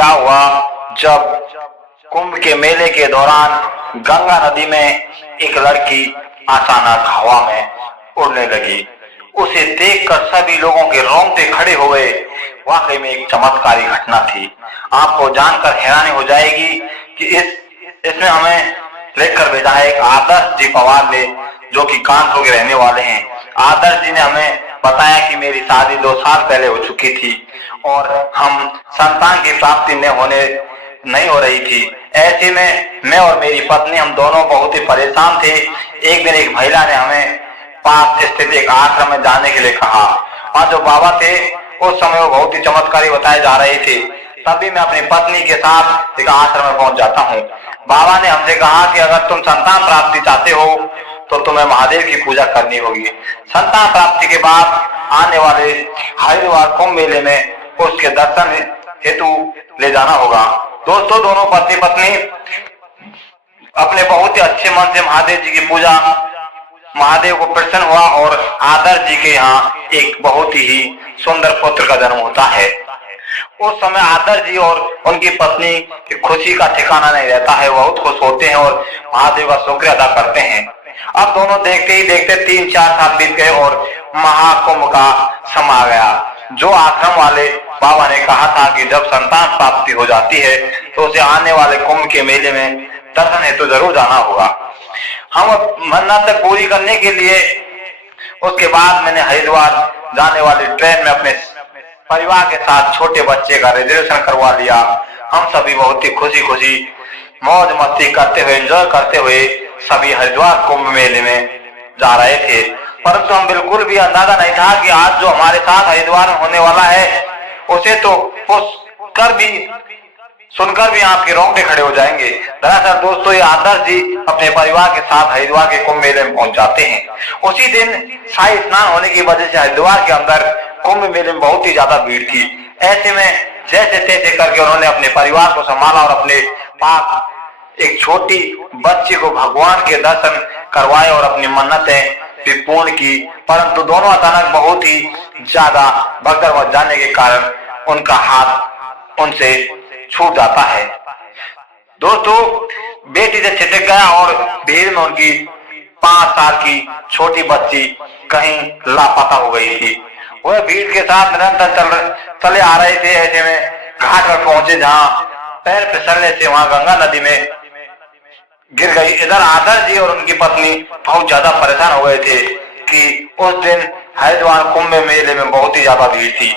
क्या हुआ, जब कुंभ के मेले के दौरान गंगा नदी में एक लड़की अचानक हवा में उड़ने लगी। उसे देखकर सभी लोगों के रोंगटे खड़े हो गए। वाकई में एक चमत्कारी घटना थी। आपको जानकर हैरानी हो जाएगी कि इसमें हमें लेकर भेजा है एक आदर्श जी पवार ने, जो कि कानपुर के रहने वाले हैं। आदर्श जी ने हमें बताया कि मेरी शादी 2 साल पहले हो चुकी थी और हम संतान की प्राप्ति नहीं हो रही थी। ऐसे में मैं और मेरी पत्नी हम दोनों बहुत ही परेशान थे। एक दिन एक महिला ने हमें पास स्थित एक आश्रम में जाने के लिए कहा और जो बाबा थे उस समय वो बहुत ही चमत्कारी बताए जा रहे थे। तभी मैं अपनी पत्नी के साथ एक आश्रम में पहुंच जाता हूँ। बाबा ने हमसे कहा कि अगर तुम संतान प्राप्ति चाहते हो तो तुम्हें महादेव की पूजा करनी होगी। संतान प्राप्ति के बाद आने वाले हरिद्वार कुंभ मेले में उसके दर्शन हेतु ले जाना होगा। दोस्तों, दोनों पति पत्नी अपने बहुत ही अच्छे मन से महादेव जी की पूजा, महादेव को प्रसन्न हुआ और आदर्श जी के यहाँ एक बहुत ही सुंदर पुत्र का जन्म होता है। उस समय आदर्श जी और उनकी पत्नी की खुशी का ठिकाना नहीं रहता है। बहुत खुश होते हैं और महादेव का शुक्रिया अदा करते हैं। अब दोनों देखते ही देखते 3-4 साल बीत गए और महाकुंभ का समय आ गया। जो आश्रम वाले बाबा ने कहा था कि जब संतान प्राप्ति हो जाती है तो उसे आने वाले कुंभ के मेले में दर्शन हेतु जरूर जाना होगा। हम मन्नत पूरी करने के लिए उसके बाद मैंने हरिद्वार जाने वाली ट्रेन में अपने परिवार के साथ छोटे बच्चे का रिजर्वेशन करवा लिया। हम सभी बहुत ही खुशी मौज मस्ती करते हुए, एंजॉय करते हुए सभी हरिद्वार कुंभ मेले में जा रहे थे। परंतु हम बिल्कुल भी अंदाजा नहीं था कि आज जो हमारे साथ हरिद्वार में होने वाला है उसे तो सुनकर भी आपके रोंगटे खड़े हो जाएंगे। दरअसल दोस्तों, ये आदर्श जी अपने परिवार के साथ हरिद्वार के कुंभ मेले में पहुंच जाते हैं। उसी दिन शाही स्नान होने की वजह से हरिद्वार के अंदर कुंभ मेले में बहुत ही ज्यादा भीड़ थी। ऐसे में जैसे तैसे करके उन्होंने अपने परिवार को संभाला और अपने पास एक छोटी बच्ची को भगवान के दर्शन करवाए और अपनी मन्नतें भी पूर्ण की। परंतु दोनों अचानक बहुत ही ज्यादा भगदड़ मच जाने के कारण उनका हाथ उनसे छूट जाता है। दोस्तों, बेटी से छिटक गया और भीड़ में उनकी 5 साल की छोटी बच्ची कहीं लापता हो गई थी। वह भीड़ के साथ निरंतर चले आ रहे थे। ऐसे में घाट पर पहुंचे जहां पैर फिसलने से वहां गंगा नदी में गिर गई। इधर आदर्श जी और उनकी पत्नी बहुत ज्यादा परेशान हो गए थे कि उस दिन हरिद्वार कुंभ मेले में बहुत ही ज्यादा भीड़ थी।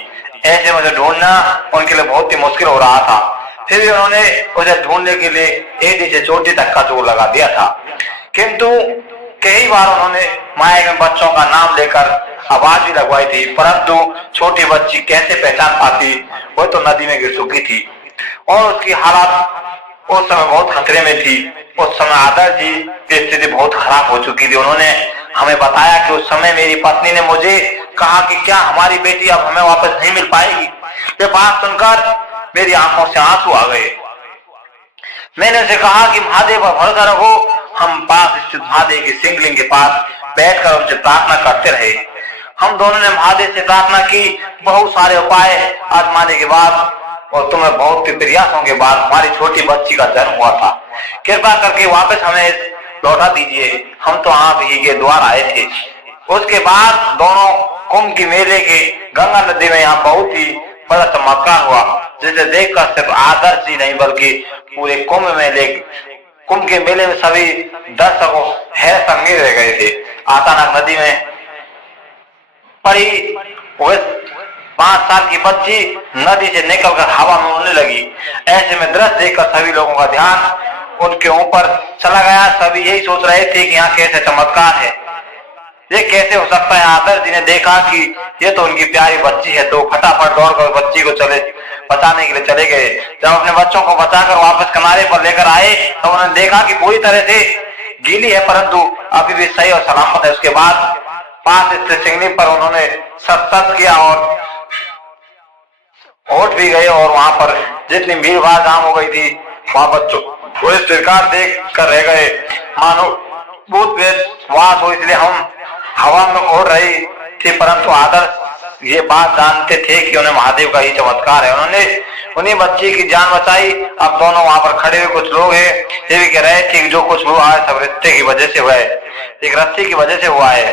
ऐसे मुझे ढूंढना उनके लिए बहुत ही मुश्किल हो रहा था। फिर भी उन्होंने उसे ढूंढने के लिए एड़ी से चोटी तक का जोर लगा दिया था। किंतु कई बार उन्होंने माया में बच्चों का नाम लेकर आवाज भी लगवाई थी, परंतु छोटी बच्ची कैसे पहचान पाती। वो तो नदी में गिर चुकी थी और उसकी हालत उस समय बहुत खतरे में थी। उस समय आदर्श जी की स्थिति बहुत खराब हो चुकी थी। उन्होंने हमें बताया कि उस समय मेरी पत्नी ने मुझे कहा कि क्या हमारी बेटी अब हमें वापस नहीं मिल पाएगी। ये बात सुनकर मेरी आंखों से आंसू आ गए। मैंने उसे कहा कि महादेव पर भरोसा रखो। हम पास स्थित महादेव के शिवलिंग के पास बैठकर उनसे प्रार्थना करते रहे। हम दोनों ने महादेव से प्रार्थना की। बहुत सारे उपाय आजमाने के बाद और तुम्हें बहुत प्रयासों के बाद हमारी छोटी बच्ची का जन्म हुआ था। कृपा करके वापस हमें लौटा दीजिए। हम तो आप ही के द्वार आए थे। उसके बाद दोनों कुंभ के मेले के गंगा नदी में यहाँ बहुत ही बड़ा चमत्कार हुआ, जिसे देखकर सिर्फ आदर्श ही नहीं बल्कि पूरे कुंभ के मेले में सभी दर्शकों है संगे रह गए थे। अचानक नदी में पड़ी वह 5 साल की बच्ची नदी से निकलकर हवा में उड़ने लगी। ऐसे में दृश्य देखकर सभी लोगों का ध्यान उनके ऊपर चला गया। सभी यही सोच रहे थे कि यहाँ कैसे चमत्कार है, ये कैसे हो सकता है। आदर्श जी ने देखा कि ये तो उनकी प्यारी बच्ची है, तो फटाफट दौड़कर बच्ची को बचाने के लिए चले गए। जब अपने बच्चों को बचाकर वापस किनारे पर लेकर आए तो उन्होंने देखा कि पूरी तरह से गीली है, परंतु अभी भी सही और सलामत है। उसके बाद पास स्थित शिवलिंग पर उन्होंने सत्संग किया और उठ भी गए और वहां पर जितनी भीड़ भाड़ जाम हो गई थी वहां बच्चों वो सरकार देख कर रह गए, मानो भूत प्रेत वास हो। इसलिए हम हवा में उड़ रही थी, परंतु आदर्श ये बात जानते थे कि उन्हें महादेव का ही चमत्कार है। उन्होंने उन्हीं बच्ची की जान बचाई। अब दोनों वहां पर खड़े हुए कुछ लोग हैं, ये भी कह रहे थे कि जो कुछ हुआ है सब रिश्ते की वजह से हुआ है, एक रस्सी की वजह से हुआ है।